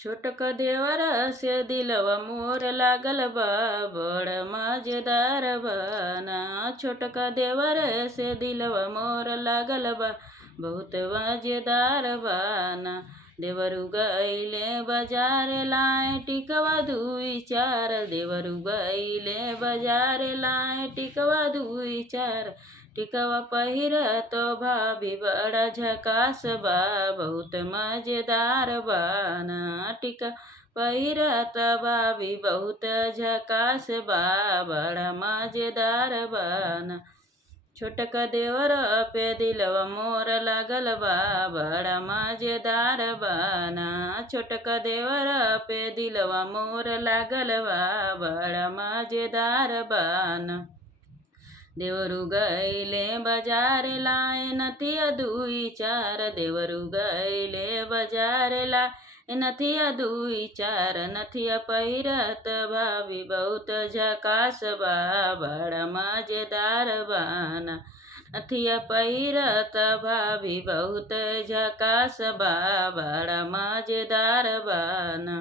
छोटक देवर से दिलवा मोर लागल बा बड़ मजेदार बना। छोटक देवर से दिलवा मोर लागल बा बहुत मजेदार बाना। देवरु गईले बाजार लाए टिकवा दुई चार। देवरु गईले बाजार लाए टिकवा दुई चार। टिकवा पहिर तो भाभी बड़ा झकास बा बहुत मजेदार बाना। टिका पहिर तो भाभी बहुत झकास बा बड़ा मजेदार बाना। छोटक देवर पे दिलवा मोर लागल बा बड़ा मजेदार बाना। छोटक देवर पे दिलवा मोर लागल बा बड़ा मजेदार बाना। देवरु गईले बाजार लाए नथिया दुई चार। देवरु गईले बाजार लाए नथिया दुई चार। नथिया पहिरत भाभी बहुत झकास बा बड़ा मजेदार बाना। नथिया पहिरत भाभी बहुत झकास बा बड़ा मजेदार बाना।